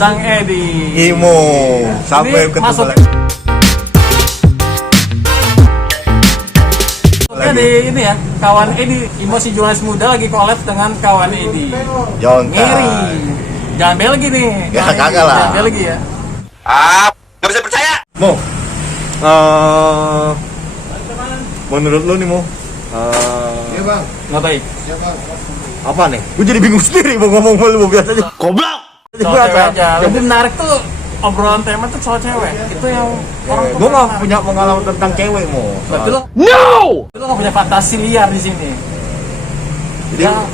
Cang Edi. Imo. Sampai Ini ketemu masuk lagi. di ini ya, kawan Edi. Imo si jurnalis muda lagi collab dengan kawan Edi. Jonta. Ngiri. Jangan belgi nih. Ya, Kawan Edi, kagak lah. Jangan belgi ya. Gak bisa percaya. Mo. Menurut lu nih Mo? Iya bang, Ngapain? iya bang. Apa nih? Gue jadi bingung sendiri mau ngomong sama lu biasanya. Goblok. Soal cewek aja. Lebih menarik tuh obrolan tema tuh soal cewek. Itu yang orang tuh Gue nggak menarik. punya pengalaman tentang cewek Mo. Tapi lo No. nggak punya fantasi liar di sini. Jadi Ya,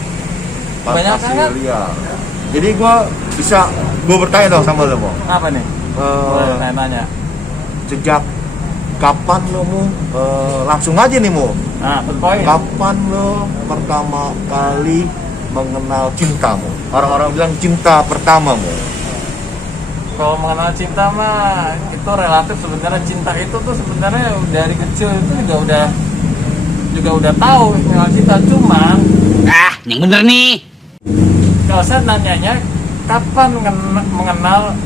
banyak fantasi kan? liar. Jadi gue bertanya dong sama lu Mo. Apa nih? Boleh tanya-tanya. Sejak kapan lo Mo? Langsung aja nih Mo. Nah, to the point. Kapan lo pertama kali mengenal cintamu? Orang-orang bilang cinta pertamamu. Kalau mengenal cinta mah itu relatif. Sebenarnya cinta itu tuh sebenarnya dari kecil itu juga udah tahu mengenal cinta. Cuman Yang bener nih. kalau saya nanyanya kapan mengenal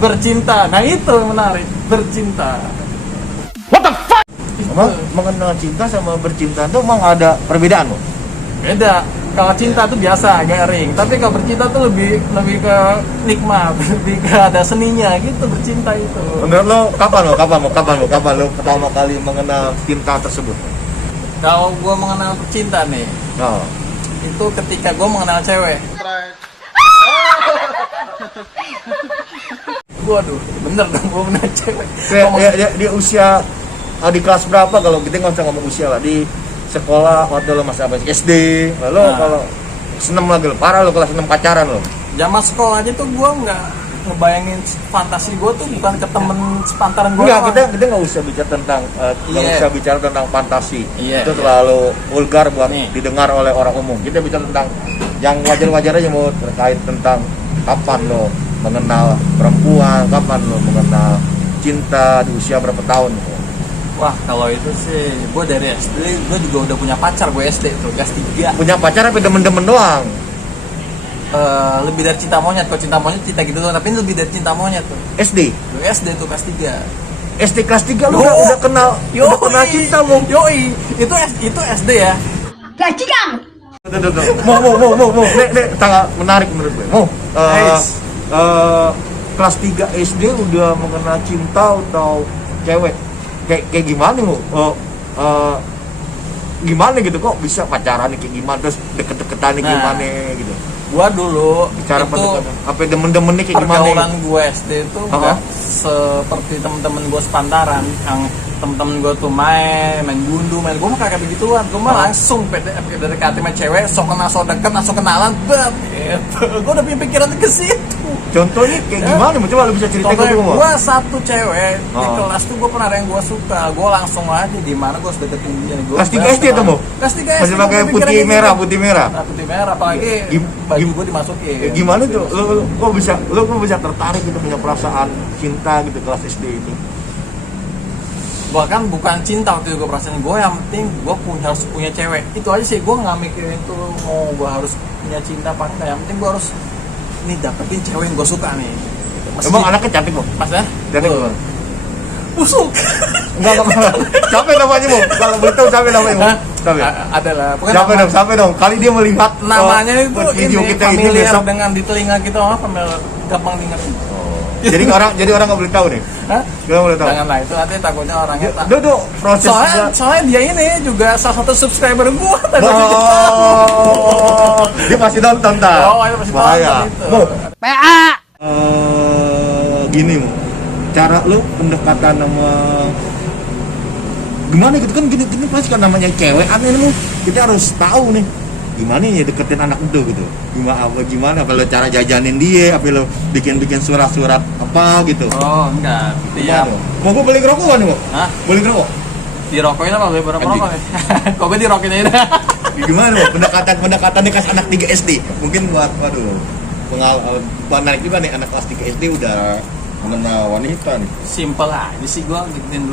bercinta. Nah itu yang menarik, bercinta. What the fuck? Emang mengenal cinta sama bercinta itu emang ada perbedaan Mo? Beda. Kalau cinta tuh biasa garing, tapi kalau bercinta tuh lebih ke nikmat, lebih ke ada seninya gitu bercinta itu. Menurut lo kapan lo pertama kali mengenal cinta tersebut? Kalau gue mengenal cinta nih, Oh. itu ketika gue mengenal cewek. Waduh, bener dong gue mengenal cewek. Di usia di kelas berapa kalau kita nggak usah ngomong usia lah, di sekolah waktu lo masih apa SD, lo Nah. kalau seneng lagi lo parah lo kelas 6 pacaran lo. Zaman sekolah aja tuh gue nggak ngebayangin fantasi gue tuh bukan ke temen sepantaran gue. Enggak, kita nggak usah bicara tentang Iya. usah bicara tentang fantasi. Iya. Itu terlalu vulgar buat Nih. didengar oleh orang umum. Kita bicara tentang yang wajar-wajar aja mau terkait tentang kapan lo mengenal perempuan, kapan lo mengenal cinta, di usia berapa tahun. Wah, kalau itu sih gue dari SD gue juga udah punya pacar. Gue SD tuh kelas 3. Punya pacar apa demen-demen doang? Lebih dari cinta monyet. Kalau cinta monyet cinta gitu doang, tapi ini lebih dari cinta monyet tuh. SD. Gue SD tuh kelas 3. SD kelas 3 lu udah kenal cinta lo. Yoi, itu SD ya. Mau. Nek, tanggal menarik menurut gue. Nice. Kelas 3 SD udah mengenal cinta atau cewek? Kayak gimana Mo? Gimana gitu kok bisa pacaran kayak gimana, terus deket-deketannya Nah. gimana gitu? Gua dulu Cara itu pendekatan apa demen-demennya kayak gimana? pergaulan gue SD itu nggak seperti temen-temen gue sepantaran yang temen-temen gue tuh main gundu, gue mah kagak begituan. Gue mah langsung PDKT sama cewek, sok kenal, sok deket, langsung kenalan, gitu. Gue udah punya pikiran ke situ. Contohnya kayak gimana? Coba lu bisa cerita ke Contohnya gue. gue satu cewek di Oh. kelas tuh gue pernah ada yang gue suka, gue langsung aja di mana gue harus deketin dia. Kelas 3 SD tuh, Mo? Kelas 3 SD. Masih pakai putih merah. Nah, putih merah, apalagi baju gue dimasukin. Gimana tuh? Lu kok bisa tertarik gitu, punya perasaan cinta gitu kelas SD itu? Bahkan bukan cinta waktu itu gue perasaan gue, yang penting gue harus punya cewek. Itu aja sih, gue nggak mikirin tuh mau gue harus punya cinta apa enggak. Yang penting gue harus nih dapetin cewek yang gue suka nih. Emang anaknya cantik Mo? Mas ya? Cantik Mo? Busuk. Enggak. Siapa namanya Mo? Kalau boleh tahu siapa namanya Mo? Hah? Siapa? Ada lah. Pokoknya Siapa dong? Siapa dong? Kali dia melihat namanya itu video ini kita ini familiar besok. dengan di telinga kita, familiar, gampang diingat. Jadi orang nggak boleh tahu nih. Hah? Nggak boleh tahu. Janganlah, itu nanti takutnya orangnya tak. Itu proses Soalnya dia ini juga salah satu subscriber gua. Oh, dia masih nonton tak? Oh, dia masih bahaya. nonton itu. Mo, PA. gini Mo, cara lu pendekatan sama gimana gitu kan gini pasti kan namanya cewek aneh Mo, kita harus tahu nih gimana ya deketin anak itu gitu, gimana kalau cara jajanin dia, apa lo bikin surat-surat apa gitu. Oh, enggak. Dia Mau gue beli rokok kan Mo? Hah? Beli rokok? Dirokokin apa? Beli berapa rokok nih? Kok gue dirokokin aja. Gimana Mo? pendekatan dikasih anak 3 SD mungkin buat menarik juga nih, anak kelas 3 SD udah mengenal wanita nih. Simple aja sih, gue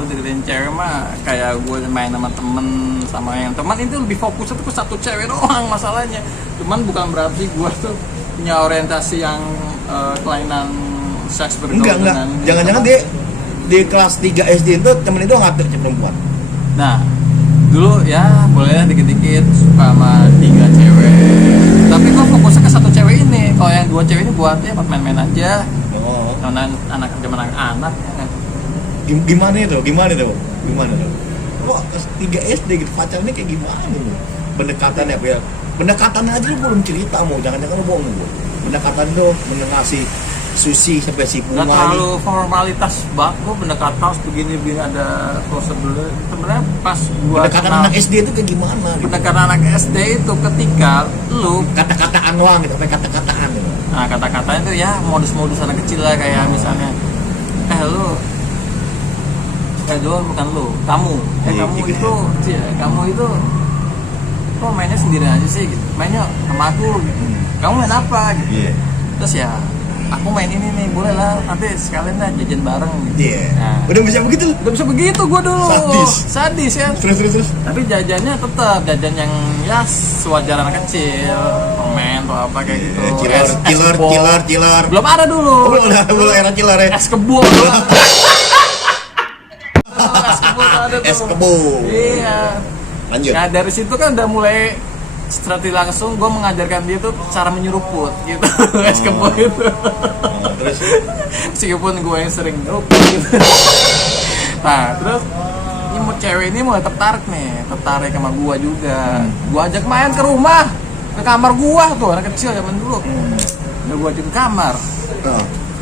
deketin cewek mah kayak gue main sama temen, sama yang teman itu lebih fokus itu ke satu cewek doang masalahnya. Cuman bukan berarti gue tuh punya orientasi yang kelainan seks bergaul Enggak. dengan Jangan-jangan dia di kelas 3 SD itu temen itu ngatur perempuan. Nah, dulu ya boleh dikit-dikit suka sama 3 cewek. Tapi gua fokusnya ke satu cewek ini. Kalau yang 2 cewek ini buatnya buat main-main aja. Oh. Anak zaman anak-anak ya kan. Gimana itu? Kok kelas 3 SD gitu pacarnya kayak gimana lu? Pendekatannya apa ya? Pendekatannya aja lu belum cerita mau, jangan-jangan lu bohong lu. Pendekatan lu mengasih sushi sampai si Gak bunga terlalu formalitas gue pendekatan harus begini ada prosedur. Sebenarnya pas gua pendekatan kenal anak SD itu kayak gimana gitu? pendekatan anak SD itu ketika lu Kata-kataan doang gitu, sampai kata-kataan gitu. nah kata-katanya tuh ya modus-modus anak kecil lah kayak misalnya lu bukan lu kamu Iya, kamu gitu itu kamu itu kok mainnya sendiri aja sih gitu. Mainnya sama aku gitu. Kamu main apa gitu. Iya. Terus ya aku main ini nih, boleh lah nanti sekalian lah jajan bareng gitu. Iya. Nah, Udah bisa begitu? udah bisa begitu gue dulu. Sadis ya. Terus. Tapi jajannya tetap jajan yang ya sewajar anak kecil, permen atau apa kayak gitu. Killer. Belum ada dulu. Belum era killer ya. Es kebo doang. Es kebo tuh ada tuh. Es kebo. Iya. Lanjut. Nah dari situ kan udah mulai strategi langsung gue mengajarkan dia tuh cara menyeruput gitu. Es kebo itu. Terus Meskipun gue yang sering nyeruput gitu. Nah terus ini mau cewek ini mulai tertarik sama gue juga. Gue ajak main ke rumah, ke kamar gue tuh anak kecil zaman dulu. Udah gue ajak ke kamar.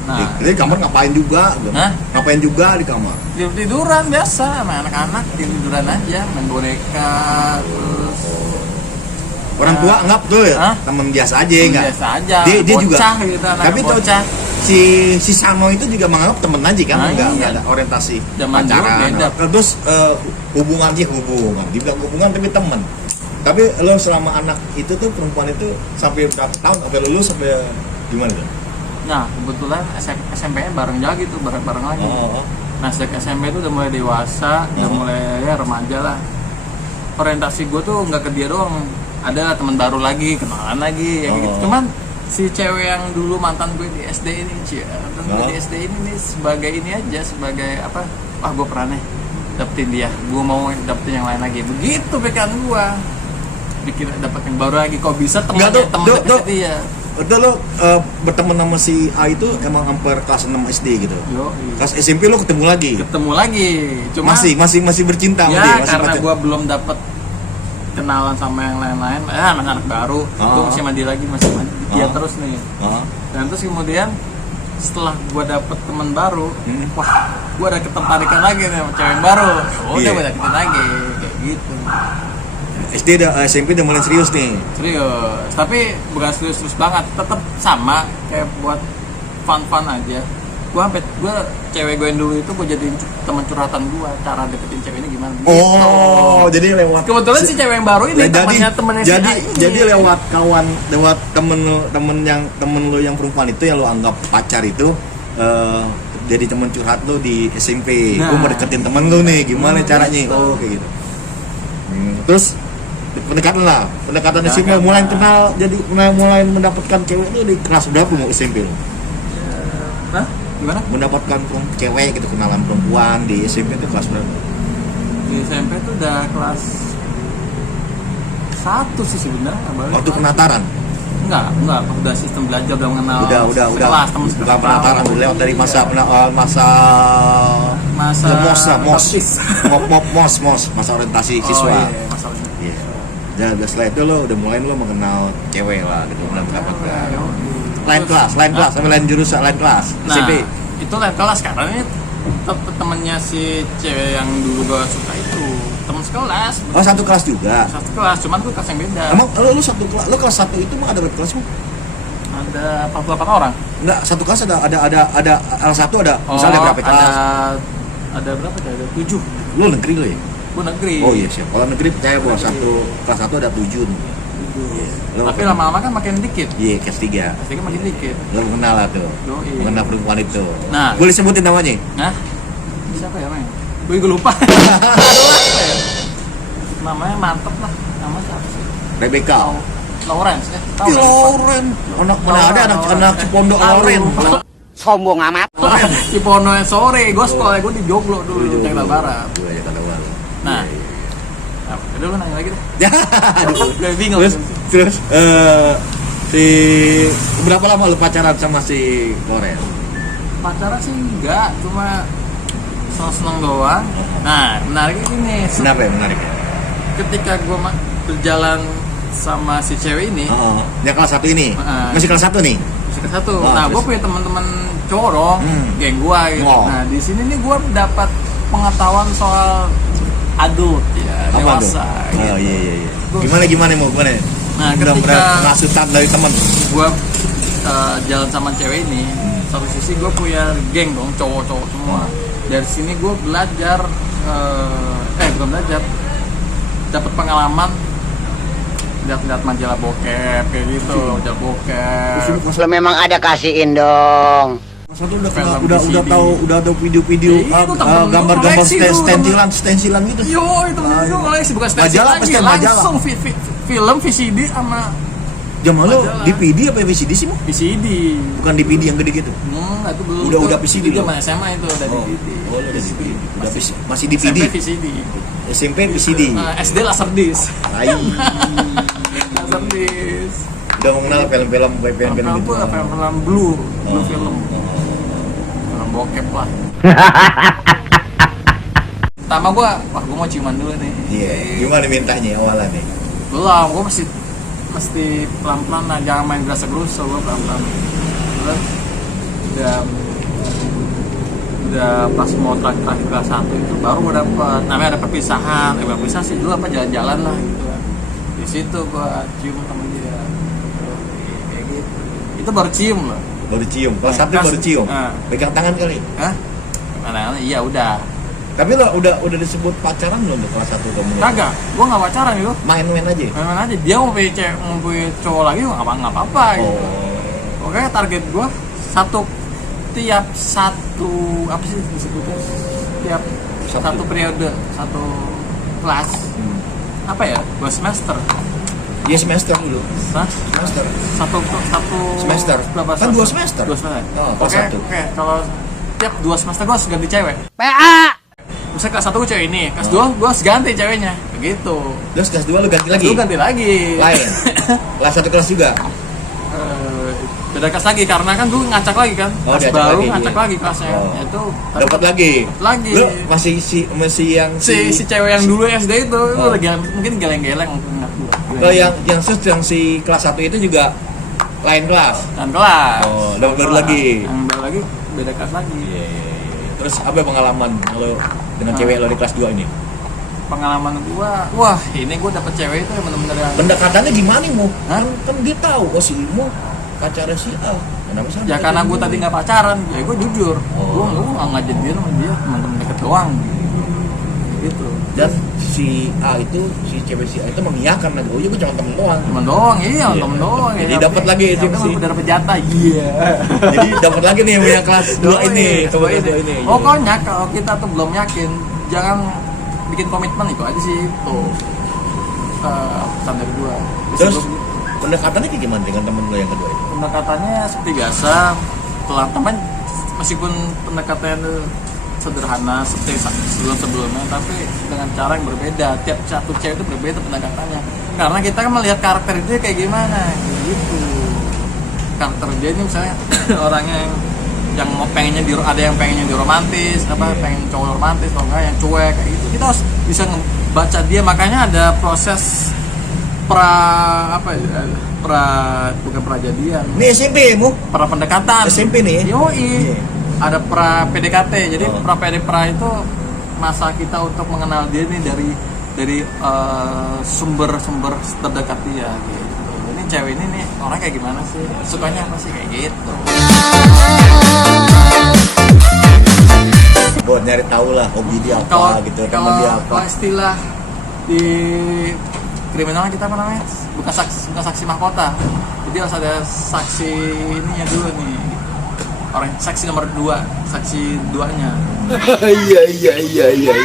Nah. Jadi kamar ngapain juga? Hah? Ngapain juga di kamar? Tiduran biasa sama anak-anak, tiduran aja, main boneka, terus Orang tua anggap tuh ya, Hah? teman biasa aja enggak? biasa aja. Dia juga. Bocah gitu, anak Tapi tuh bocah. si Sano itu juga menganggap temen aja kan, Nah, enggak iya. ada orientasi Zaman dulu pacaran. beda. Terus hubungan, dibilang hubungan tapi temen. Tapi lo selama anak itu tuh perempuan itu sampai berapa tahun, sampai lulus sampai gimana tuh? Nah kebetulan SMP-nya bareng aja gitu, bareng lagi. Oh. Nah sejak SMP itu udah mulai dewasa, udah mulai ya remaja lah. Orientasi gue tuh nggak ke dia doang, ada teman baru lagi, kenalan lagi, ya gitu. Cuman si cewek yang dulu mantan gue di SD ini, di SD ini nih sebagai ini aja, sebagai apa? Wah gue pernah nih dapetin dia, gue mau dapetin yang lain lagi. Begitu pikiran gue, bikin dapet yang baru lagi. Kok bisa temen deket dia? Udah lo berteman sama si A itu emang hampir kelas 6 SD gitu. Yo, Kelas SMP lo ketemu lagi. Cuma Masih bercinta sama ya dia, masih karena pacar. gue belum dapet kenalan sama yang lain-lain, anak baru, gue masih mandi lagi, masih mandi dia terus nih. Dan terus kemudian setelah gue dapet teman baru, wah gue ada ketertarikan lagi nih sama cewek baru. Udah gue deketin lagi, kayak gitu. SMP udah mulai serius nih. Serius, tapi bukan serius banget, tetap sama kayak buat fun aja. Gue cewek gue yang dulu itu gue jadiin teman curhatan gue, cara deketin cewek ini gimana gitu. Jadi lewat Kebetulan si cewek yang baru ini temennya si A ini. jadi lewat temen lo yang perempuan itu yang lo anggap pacar itu jadi teman curhat lo di SMP. Nah. Gue mau deketin temen lo nih, gimana caranya? Kayak gitu. Terus pendekatan di sini mulai kenal, jadi mulai mendapatkan cewek itu di kelas berapa mau SMP lo? Hah? Gimana? Mendapatkan cewek gitu, kenalan perempuan di SMP itu kelas berapa? Di SMP tuh udah kelas 1 sih sebenarnya. Waktu penataran? Enggak, udah sistem belajar, udah mengenal Udah kelas, temen bukan penataran, udah lewat dari masa masa orientasi siswa. Iya, masa Iya. Dan setelah itu lo udah mulai lo mengenal cewek lah gitu, udah mendapatkan lain kelas, sampai lain jurusan, lain kelas. Nah, SMP. itu lain kelas karena ini temennya si cewek yang dulu gue suka itu temen sekelas. Oh, satu kelas juga. Satu kelas, cuman gue kelas yang beda. Emang lo satu kelas, lo kelas 1 itu mah ada berapa kelas? Ada 48 orang. Enggak, satu kelas ada kelas 1 ada misalnya berapa kelas? Ada berapa? Ada 7. Lo negeri lo ya? Gue negeri. Oh iya siap. Kalau negeri percaya bahwa kelas 1 ada 7 nih. Tapi lama-lama kan makin dikit. Iya, kelas 3. Pasti kan makin dikit. Lo mengenal lah tuh. Yoi. Mengenal perempuan itu. Nah. Boleh sebutin namanya? Nah, siapa ya, Meng? Gue lupa. Namanya mantep lah. Nama siapa sih? Rebecca. Lawrence tahu Ih, kan? Loren. Mana ada anak Cipondo Loren. Sombong amat. Cipondo yang sore, gue sekolah gue di Joglo dulu, Jakarta Barat. Gue Jakarta Barat. Nah, Iya, iya. udah lu nanya lagi deh. Ya, Gue bingung. terus si berapa lama lu pacaran sama si Loren? Pacaran sih enggak, cuma seneng doang. Nah, menariknya gini. Menarik ya. Ketika gue berjalan sama si cewek ini, Yang kelas 1 ini. Heeh. Masih kelas 1 nih. musik satu. Oh, Nah, gue terus? punya teman-teman cowok dong, geng gue gitu. Oh. Nah, di sini nih gue dapat pengetahuan soal adult ya, Apa tuh? dewasa. Gitu. Oh iya. Terus- Gimana mau gimana? Nah, Udah ketika- pernah ngasutan dari teman. Gue jalan sama cewek ini, satu sisi gue punya geng dong, cowok-cowok semua. Dari sini gue belajar, bukan belajar, dapat pengalaman, lihat-lihat majalah bokep kayak gitu, majalah bokep. Lo memang ada kasihin dong. Kelas 1 udah Film udah VCD. udah ada video-video Ya, itu temen lu gambar-gambar koleksi tuh, stensilan gitu. Yo, itu itu koleksi bukan stensil Majalah lagi, pasti majalah. langsung film VCD sama Zaman lo Majalah. DVD apa VCD sih, Mo? VCD. Bukan DVD yang gede gitu. Itu belum. Udah VCD Itu lo? zaman SMA itu udah Oh, DVD. udah DVD. Udah masih SMP DVD. VCD. SMP VCD. SD Laserdisc. Tai. Laserdisc. Udah mengenal film-film Film gitu. apa? Film Blue Oh. film. Film bokep lah. Pertama gua mau ciuman dulu nih. Iya. Gimana mintanya awalnya nih? Belum, gua mesti pelan-pelan lah, jangan main gerasa-gerusa, gua pelan-pelan. Terus udah pas mau terakhir kelas 1 itu baru gua dapet, namanya ada perpisahan, perpisahan sih dulu apa jalan-jalan lah gitu kan. Di situ gua cium sama dia. Kayak gitu. Itu baru cium loh. Baru cium. Kelas 1 Kelas- baru cium. Ah. Pegang tangan kali. Hah? Mana? Iya udah. Tapi lo udah disebut pacaran belum tuh kelas 1 kamu? Kagak, gua nggak pacaran gitu. Main-main aja. Main-main aja. Dia mau punya cowok lagi nggak apa-apa gitu. Oh. Oke, target gua tiap satu apa sih disebutnya? Tiap satu periode, satu kelas. Apa ya? 2 semester. Iya semester dulu. Hah? Semester. Satu Semester. berapa Kan 2 semester. 2 semester. Oh, kelas Oke, satu. oke. Kalau tiap 2 semester gua harus ganti cewek. PA. Misalnya kelas 1 gua cewek ini, kelas 2 gua harus ganti ceweknya. Begitu. Terus kelas 2 lu ganti lagi. Lu ganti lagi. Lain. Kelas 1 kelas juga. Beda kelas lagi karena kan gue ngacak lagi kan. Oh, Kelas diacak baru lagi, ngacak iya. lagi kelasnya. Oh. Itu Dapat lagi. Lagi. Lu masih yang si cewek yang dulu SD itu Oh. lagi mungkin geleng-geleng mungkin nggak gua. Kalau yang si kelas 1 itu juga lain kelas. Dan kelas. Oh, dapat baru Kelas. lagi. Yang baru lagi beda kelas lagi. Terus apa pengalaman lo dengan cewek lo di kelas 2 ini? Pengalaman gua, wah ini gua dapet cewek itu yang bener-bener yang Pendekatannya gimana, Mo? Hah? Kan dia tahu oh si Mo pacarnya si A. Kenapa sama? ya karena gua tadi nggak pacaran, ya gua jujur. Oh. Gua nggak jadian sama dia, teman-teman deket doang. Gitu. Dan si A itu si cewek si A itu mengiyakan lagi. Oh iya gue cuma temen doang. Temen doang, iya, Iya. temen doang. Jadi dapat lagi itu sih. Udah dapet jatah, iya. Jadi dapat lagi nih yang kelas 2 ini, teman kelas 2 ini. Pokoknya kalau kita tuh belum yakin, jangan bikin komitmen itu aja sih. Tuh. Pesan dari gua. Terus pendekatannya kayak gimana dengan temen lo yang kedua ini? Pendekatannya seperti biasa, teman-teman meskipun pendekatannya itu sederhana seperti sebelum-sebelumnya, tapi dengan cara yang berbeda. Tiap satu cewek itu berbeda pendekatannya. Karena kita kan melihat karakter dia kayak gimana, gitu. Karakter dia ini misalnya orangnya yang mau pengennya ada yang pengennya diromantis, pengen cowok romantis atau enggak yang cuek kayak gitu. Kita harus bisa ngebaca dia, makanya ada proses bukan prajadian, Ini SMP Mo? pra pendekatan. SMP nih? Yoi. Iya. Ada pra PDKT. Jadi Oh. pra itu masa kita untuk mengenal dia nih dari sumber-sumber terdekat dia gitu. Ini cewek ini nih orang kayak gimana sih? Sukanya apa sih kayak gitu. Buat nyari tahu lah hobi dia apa Kalau gitu, teman dia apa. kalau istilah di kriminal kita apa namanya? Bukan saksi mahkota. Jadi harus ada saksi ininya dulu nih. Orang saksi nomor 2, saksi 2-nya. Iya.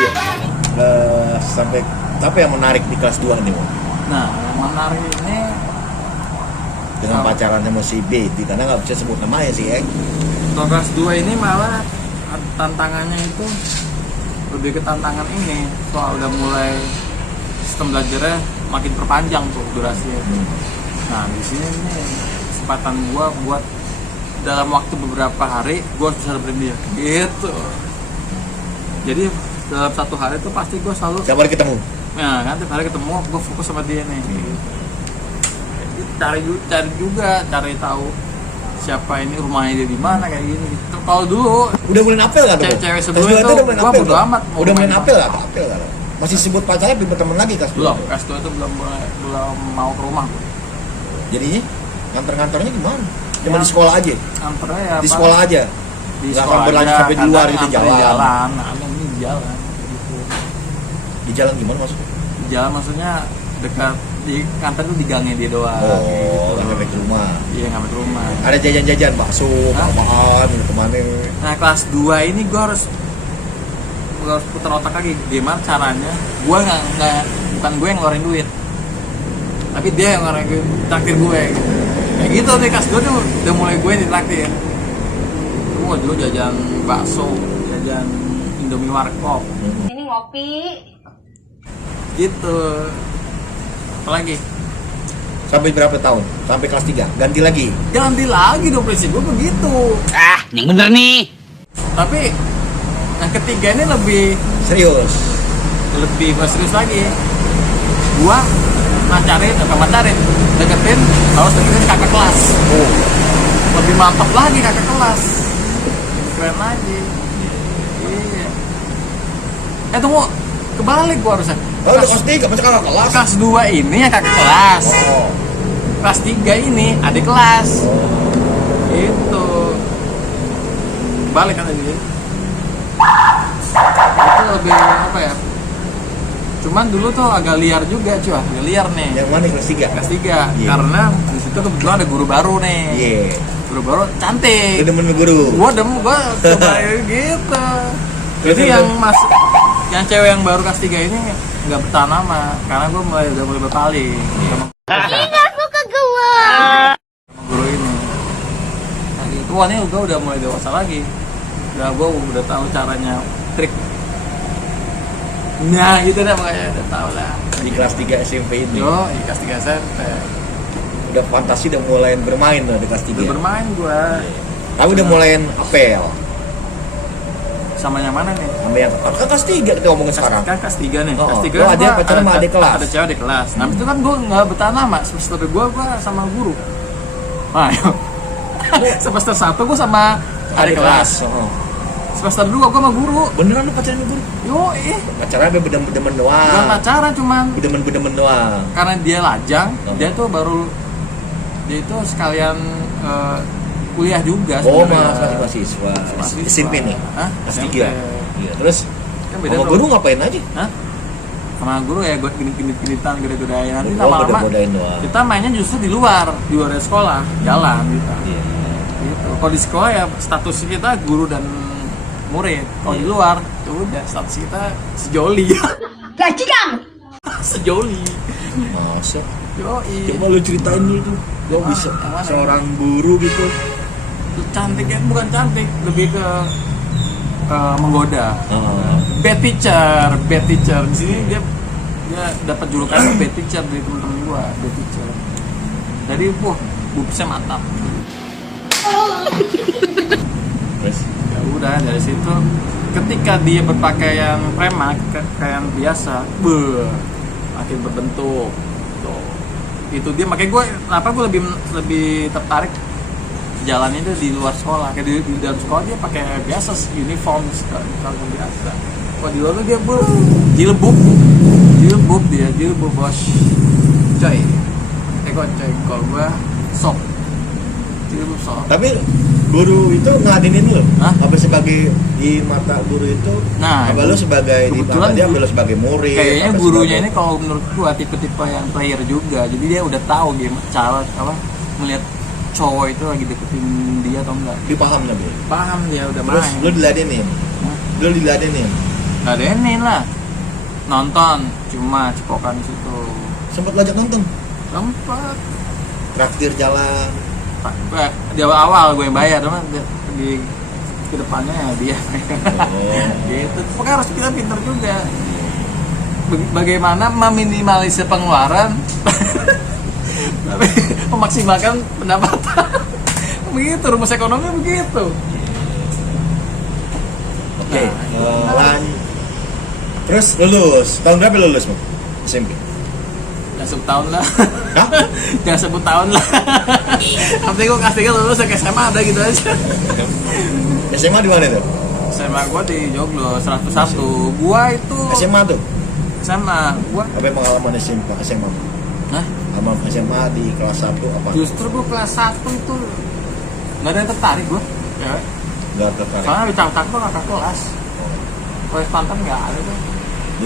Sampai apa yang menarik di kelas 2 nih Mo? Nah, yang menarik ini dengan Apa? pacaran sama si B, karena nggak bisa sebut namanya sih Kalau kelas 2 ini malah tantangannya itu lebih ke tantangan ini, soal udah mulai sistem belajarnya makin perpanjang tuh durasinya. Nah di sini nih kesempatan gua buat dalam waktu beberapa hari gua harus bisa dapetin dia gitu. Jadi dalam satu hari itu pasti gua selalu Siapa hari ketemu? nah kan tiap hari ketemu gua fokus sama dia nih. Cari juga cari tahu siapa ini, rumahnya dia di mana kayak gini. Kalau dulu Udah mulai apel nggak tuh? Cewek-cewek Kelas sebelum dua itu udah mulai gua apel bodo nggak? amat mau Udah mulai main. apel nggak? Apel nggak? Masih sebut pacarnya berteman lagi kelas belum, 2? kelas 2 itu belum mau ke rumah. Jadinya nganter-nganternya gimana? Cuma Ya. di sekolah aja? Antarnya ya Di apa? sekolah aja? Di Nggak sekolah sampai lanjut aja, sampai di luar kadang gitu, nganterin jalan. ada ini di jalan gitu. Di jalan gimana maksudnya? Di jalan maksudnya dekat di kantor tuh di gangnya dia doang. Oh, gitu. nggak sampai ke rumah. Iya, nggak sampai ke rumah. Ada jajan-jajan, bakso, Hah? apaan, kemana? Nah kelas 2 ini gue harus putar otak lagi gimana caranya. Gue nggak bukan gue yang ngeluarin duit, tapi dia yang ngeluarin duit, traktir gue gitu. Kayak gitu nih, kelas 2 tuh udah mulai gue ditraktir. Gue dulu jajan bakso, jajan Indomie Warkop Ini ngopi. gitu. Apalagi Sampai berapa tahun? Sampai kelas 3? Ganti lagi? ganti lagi dong, prinsip gue begitu. Ah, yang bener nih. Tapi yang ketiga ini lebih Serius? serius lagi. Gua macarin, deketin kakak kelas. Oh, Lebih mantap lagi kakak kelas. Keren lagi. Iya. Tunggu, kebalik gua harusnya. oh udah kelas 3, masa kakak kelas? Kelas 2 ini yang kakak kelas. Oh, Kelas 3 ini adik kelas. Itu. Balik kan tadi. Itu lebih apa ya? Cuman dulu tuh agak liar juga, cuy. Agak liar nih. yang mana kelas 3? Kelas 3 Iya. karena di situ kebetulan ada guru baru nih. Iya. Guru baru cantik. Lu demen sama guru? Gua coba gitu. Jadi yang masuk yang cewek yang baru kelas 3 ini nggak bertahan lama karena gua udah mulai berpaling sama guru ini. Nah, gitu. Wah, ini gua udah mulai dewasa lagi. Gua udah tahu caranya trik. Nah, gitu deh makanya udah tahu lah. Di kelas 3 SMP ini Yo, di kelas 3 SMP. udah fantasi, udah mulai bermain tuh di kelas 3. Udah bermain gua. Tapi udah mulai apel. Sama yang mana nih? Sama yang kan kelas 3 kita ngomongin sekarang. Kan kelas 3 nih. Oh, Kelas oh. 3 Lo ada pacaran sama adik kelas? Ada cewek adik kelas. Nah, itu kan gua enggak bertahan lama. Semester 2 gua sama guru. Nah, ayo. Semester 1 gua sama adik kelas. Oh. Semester 2 gua sama guru. Beneran lu pacaran sama guru? Yo, Pacaran apa bedemen-bedemen bukan doang? pacaran cuman Bedemen-bedemen doang. karena dia lajang, Oh. dia itu sekalian kuliah juga Oh, sebenarnya. masih mahasiswa. Mahasiswa. SMP nih. Hah? Kelas SMP. 3. Iya, terus Kan beda sama bro. guru ngapain aja? Hah? Sama guru ya gue gini-ginitan, gede-gedean. Nanti Oh, lama-lama gede-gedein doang. kita mainnya justru di luar dari sekolah, jalan gitu. Iya. Gitu. Kalau di sekolah ya status kita guru dan murid. Kalau di luar, ya udah status kita sejoli. Gaji kamu. Sejoli. Masa? Yoi. Coba lu ceritain dulu tuh. Gua Ah, bisa yang mana? seorang guru gitu. Cantiknya bukan cantik, lebih ke menggoda. Heeh. Bad teacher. Di sini dia dapat julukan bad teacher dari teman-teman gua, bad teacher. Jadi, bubsnya mantap. Terus Ya udah dari situ, ketika dia berpakaian preman, pakaian biasa, makin berbentuk. Tuh. Itu dia makanya gue lebih tertarik jalannya itu di luar sekolah. Kayak di dalam sekolah dia pakai biasa uniform biasa. Kalau di luar tuh dia jilbab bos. Coy. Kalau gue sok. Jilbab sok. tapi guru itu ngeladenin lu? Hah? Apa sebagai di mata guru itu? Nah, apa lu sebagai di kebetulan mata dia apa lu sebagai murid? Kayaknya apa gurunya sebagai- ini kalau menurut gua tipe-tipe yang player juga. Jadi dia udah tahu gimana cara melihat cowok itu lagi deketin dia atau enggak. dia paham tapi. Paham dia udah Terus main. lu diladenin. Hah? Lu diladenin. Nggak ada ini lah. Nonton cuma cepokan di situ. Sempat ngajak nonton. Tempat traktir jalan. Di awal gue yang bayar, cuman di kedepannya ya dia. Gitu. Pokoknya harus kita pintar juga. Bagaimana meminimalisir pengeluaran, tapi memaksimalkan pendapatan. Begitu rumus ekonomi begitu. Oke, terus lulus. Tahun berapa lulus, Bang? SMP. Jangan sebut tahun lah. Hah? Jangan sebut tahun lah. Nanti gue kelas 3 lulus ke SMA ada gitu aja. SMA di mana tuh? SMA gue di Joglo 101. Gua itu SMA tuh. SMA gua. Apa pengalaman SMA? Hah? Sama SMA di kelas 1 apa? Justru gua kelas 1 itu nggak ada yang tertarik gua. Ya. Enggak tertarik. Soalnya dicak-cak gua kakak kelas. Kelas pantan nggak ada tuh.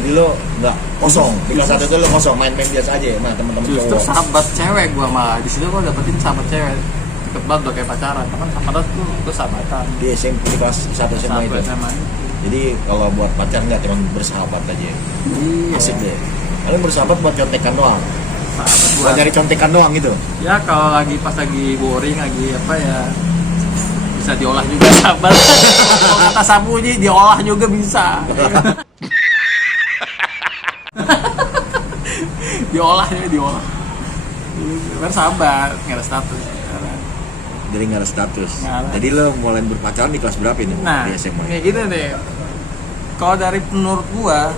Jadi lo enggak kosong. Di kelas 1 itu lo kosong, main-main biasa aja ya sama teman-teman Justru cowok. sahabat cewek gua malah di situ gua dapetin sahabat cewek. Deket banget udah kayak pacaran. Kan sahabat tuh gua sahabatan. Di SMP di kelas 1 SMA itu. Sahabat SMA. Jadi kalau buat pacar nggak cuma bersahabat aja. Iya. Asik deh. Kalian bersahabat buat contekan doang. Sahabat gua. Buat nyari contekan doang gitu. Ya kalau pas lagi boring lagi apa ya bisa diolah juga sahabat. Kalau kata Sapuji diolah juga bisa. diolah. Kan sahabat nggak ada status. Jadi nggak ada status. Nggak ada. Jadi lo mulai berpacaran di kelas berapa ini? Nah, Di SMA. kayak gitu deh. Kalau dari menurut gua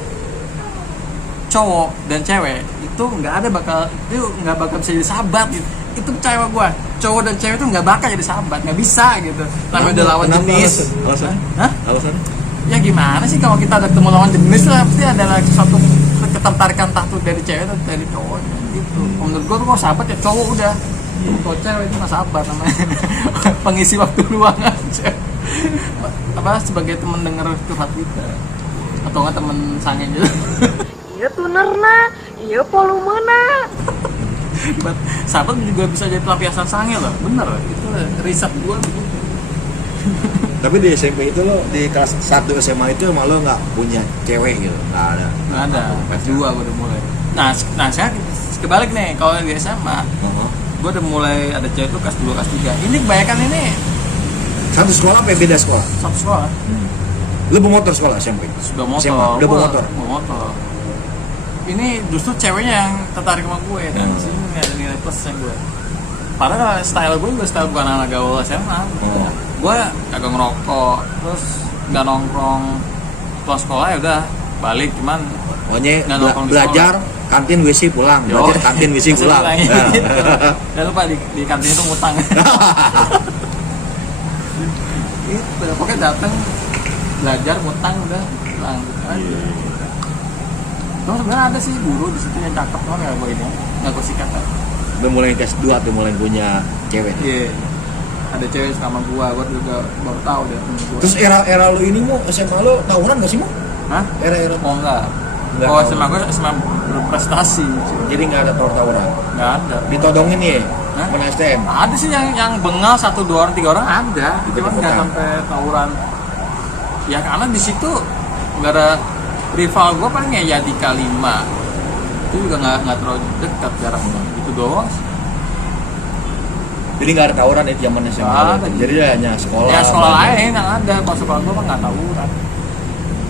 cowok dan cewek itu nggak bakal bisa jadi sahabat gitu. Itu percaya sama gua, cowok dan cewek itu nggak bakal jadi sahabat, nggak bisa gitu. Namanya udah lawan Kenapa jenis. Alasan? Hah? Alasan? Ya gimana sih kalau kita udah ketemu lawan jenis lah pasti ada suatu ketertarikan entah tuh dari cewek atau dari cowok gitu. Menurut gua tuh kalau sahabat ya cowok udah. Kalau cewek itu nggak sahabat namanya. Pengisi waktu luang aja. Apa sebagai teman denger curhat kita atau nggak teman sange gitu. Iya tunerna, iya volumena. Sahabat juga bisa jadi pelampiasan sange loh, bener itu riset gua begitu. Tapi di SMP itu lo di kelas 1 SMA itu emang lo nggak punya cewek gitu? Nggak ada. Nggak ada, kelas 2 gua udah mulai. Nah saya kebalik nih, kalau di SMA gua udah mulai ada cewek tuh kelas 2, kelas 3. Ini kebanyakan ini Satu sekolah apa beda sekolah? satu sekolah. Lo bawa motor sekolah SMP? Sudah motor. SMA, udah bawa motor? Bawa motor. Ini justru ceweknya yang tertarik sama gue dan di sini ada nilai plusnya gue. Padahal style gue juga style bukan anak gaul SMA. Gue kagak ngerokok, terus nggak nongkrong. Pulang sekolah ya udah balik, cuman Pokoknya nggak nongkrong di belajar, kantin WC pulang. Belajar kantin WC pulang. Gitu. Jangan lupa di kantin itu ngutang. Itu pokoknya datang belajar ngutang udah pulang gitu aja. Terus sebenarnya ada sih guru di situ yang cakep banget nggak gue ini nggak gue sikat. Udah mulai kelas 2 tuh mulai punya cewek. Iya. Ada cewek sama gua juga baru tahu deh temen gua. Terus era lo ini mau SMA lo tawuran gak sih mau? Hah? Era Oh enggak. Enggak. Oh SMA gua SMA berprestasi. Jadi nggak ada tawur-tawuran. Nggak ada. Ditodongin ya? Hah? Mana STM? Ada sih yang bengal 1, 2 orang, 3 orang ada. Cuman nggak sampai tawuran. Ya karena di situ nggak ada rival gua paling ya Yadika 5. Itu juga nggak terlalu dekat jaraknya. Itu doang. Jadi nggak ada tawuran itu zaman SMA. Nggak lo. ada. Jadi hanya sekolah. Ya sekolah banyak. lain yang ada. Kalau sekolah gua mah nggak tawuran.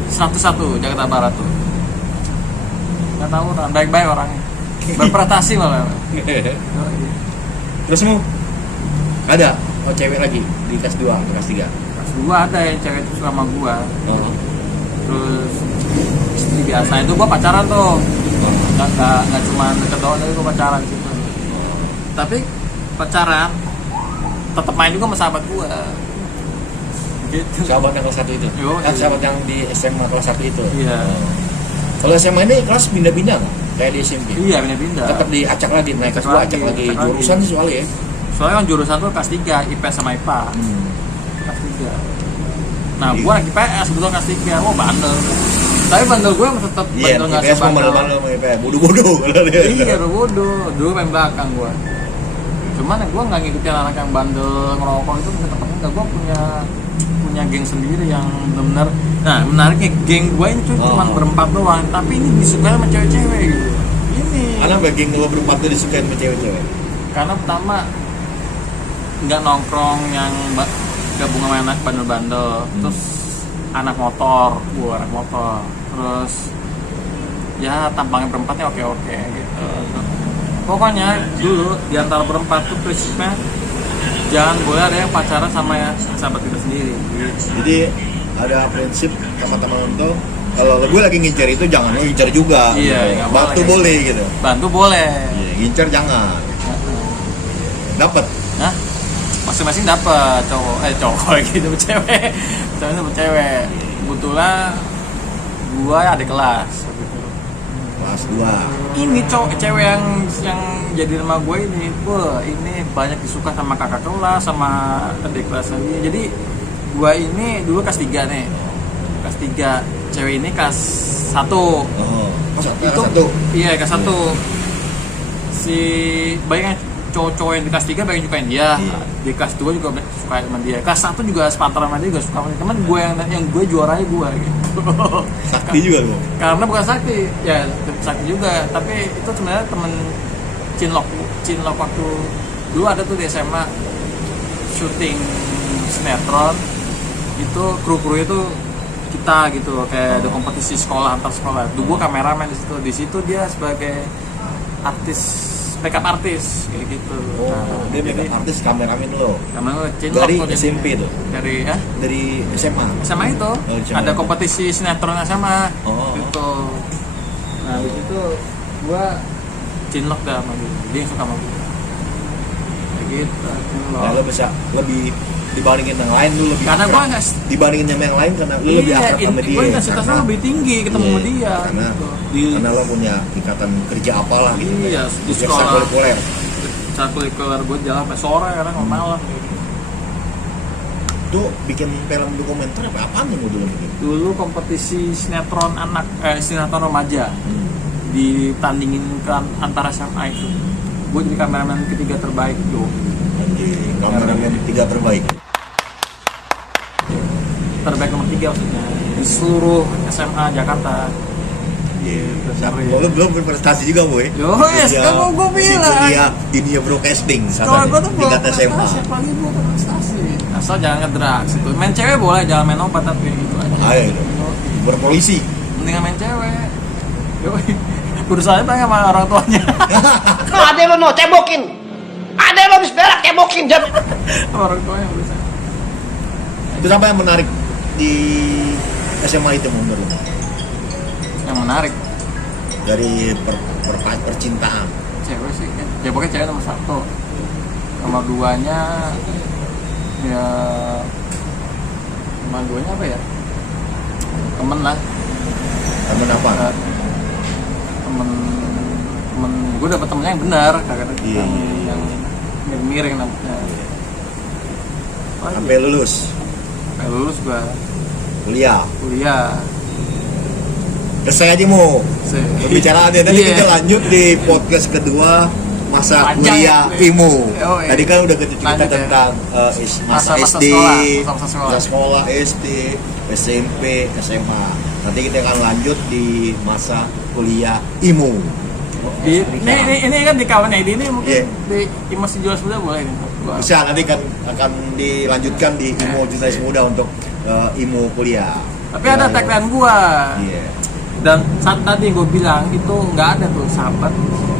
101 Jakarta Barat tuh. Nggak tawuran, baik-baik orangnya. Berprestasi malah. Terus mau ada cewek lagi di kelas 2, kelas 3. Kelas 2 ada yang cewek itu sama gua. Oh. Terus istri biasa itu gua pacaran tuh. Nggak cuma deket doang, tapi gua pacaran gitu. Tapi pacaran tetap main juga sama sahabat gua. Gitu. Sahabat yang kelas 1 itu. Yo, Kan iya. sahabat yang di SMA kelas 1 itu. Iya. Kalau SMA ini kelas pindah-pindah nggak? Kayak di SMP. Iya, pindah-pindah. Tetap diacak lagi, naik kelas 2 acak lagi. acak Jurusan lagi. sih soalnya ya. Soalnya kan jurusan tuh kelas 3, IPS sama IPA. Kelas 3. Nah, Iya. gua lagi IPS, kebetulan kelas 3. Wah, bandel. Tapi bandel gue tetap Iya, bandel nggak IPS mah sebandel. malu-malu sama IPS. Bodoh-bodoh. Iya, bodoh. Dulu main belakang gua. Cuman gua nggak ngikutin anak yang bandel ngerokok itu tetap enggak. Gua punya geng sendiri yang benar. Nah, menariknya geng gua ini tuh cuma berempat doang, tapi ini disukai sama cewek-cewek gitu. Ini. Karena bagian lo berempat tuh disukain sama cewek-cewek. Karena pertama nggak nongkrong yang gabung sama anak bandel-bandel, terus anak motor, gua anak motor, terus ya tampangnya berempatnya oke gitu. Pokoknya dulu di antara berempat tuh prinsipnya jangan boleh ada yang pacaran sama ya sahabat kita sendiri gitu. Jadi ada prinsip teman-teman tuh kalau gue lagi ngincer itu jangan lo ngincer juga. Iya, nggak bantu boleh gitu. Bantu boleh. Iya, ngincer jangan. Dapat. Hah? Masing-masing dapat cowok gitu cewek. Cowok sama cewek. Kebetulan gua ada kelas gitu. Kelas 2. Ini cewek yang jadi nama gue ini, ini banyak disuka sama kakak kelas sama adik kelasnya dia. Jadi gua ini dulu kelas 3 nih. Kelas 3. Cewek ini kelas 1. Oh, kelas 1. Iya, kelas 1. Si banyak cowok-cowok yang di kelas 3 banyak sukain dia. Iya. Di kelas 2 juga suka sama dia. Kelas 1 juga sepantaran sama dia juga suka sama dia. Temen gue yang gue juaranya gue gitu. Sakti juga lo. Karena bukan sakti, ya sakti juga. Tapi itu sebenarnya temen cinlok waktu dulu ada tuh di SMA syuting sinetron. Itu kru itu kita gitu, kayak ada kompetisi sekolah antar sekolah. Dulu gue kameramen di situ. Di situ dia sebagai artis, makeup artis kayak gitu. Oh, dia makeup artis kameramen lo. Kameramen cinlok Dari tuh SMP tuh. Dari SMA. SMA itu SMA. ada kompetisi sinetron SMA Oh. gitu. Nah di situ gua cinlok dah sama dia, dia suka sama gue kayak gitu. Cinlok. Nah, lo bisa lebih dibandingin yang lain dulu lebih Karena akrab. gua nggak dibandingin sama yang lain karena lo lebih akrab sama dia. intensitasnya Karena- lebih tinggi ketemu sama dia Karena, gitu. karena lo punya ikatan kerja apalah gitu. Iya, di Sejak sekolah. sekolah. Saat keluar gue jalan sampai sore karena nggak malam gitu. Tuh bikin film dokumenter apa apaan yang lo dulu bikin? Dulu kompetisi sinetron sinetron remaja ditandingin ke antara SMA itu. Gue jadi kameramen ketiga terbaik tuh. Kameramen 3 terbaik. Terbaik nomor 3 maksudnya di seluruh SMA Jakarta. Iya. Sorry. Lo belum berprestasi juga boy. Yes, kan mau gue bilang. Dunia broadcasting. Kalau gue tuh belum tingkat SMA. prestasi, apalagi gue prestasi. Asal jangan ngedrugs itu. Main cewek boleh, jangan main obat tapi gitu aja. Ayo itu. Berpolisi. Mendingan main cewek. Yoi. Berusaha tanya sama orang tuanya. Ade lo no cebokin. Ade lo habis berak cebokin jam. Sama orang tuanya berusaha. Terus apa yang menarik di SMA itu menurut lo? Yang menarik Dari percintaan. cewek sih. Ya pokoknya cewek nomor 1. Nomor 2-nya ya nomor 2-nya apa ya? Temen lah. Temen apa? temen gue dapet temennya yang benar kagak Iya. yang miring namanya. Sampai lulus Sampai lulus gue kuliah. Selesai Aja mau sih. pembicaraannya tadi Iya. kita lanjut di podcast kedua masa Panjang kuliah ya. IMO. Oh, iya. Tadi kan udah kita cerita Lanjut ya. tentang masa Masa SD, sekolah. masa sekolah SD, SMP, SMA. Nanti kita akan lanjut di masa kuliah IMO. Ini kan di kawan ID ini mungkin Iya. masih jual sudah boleh nih. Bisa nanti kan akan dilanjutkan di IMO Jurnalis Muda untuk IMO kuliah. Tapi ada tagline gua. Iya. Dan saat tadi gue bilang itu nggak ada tuh sahabat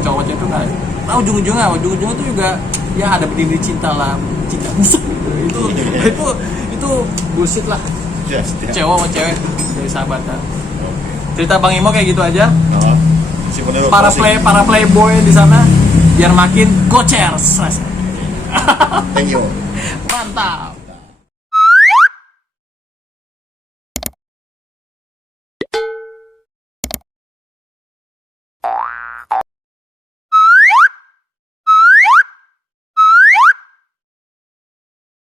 cowoknya itu nggak. Nah ujung-ujungnya tuh juga ya ada berdiri cinta lah, cinta busuk gitu. Itu bullshit lah. Yes, ya. Cewek sama cewek dari sahabatan. Cerita Bang Imo kayak gitu aja. Si menurut Para closing. playboy di sana biar makin gocers. Thank you. Mantap.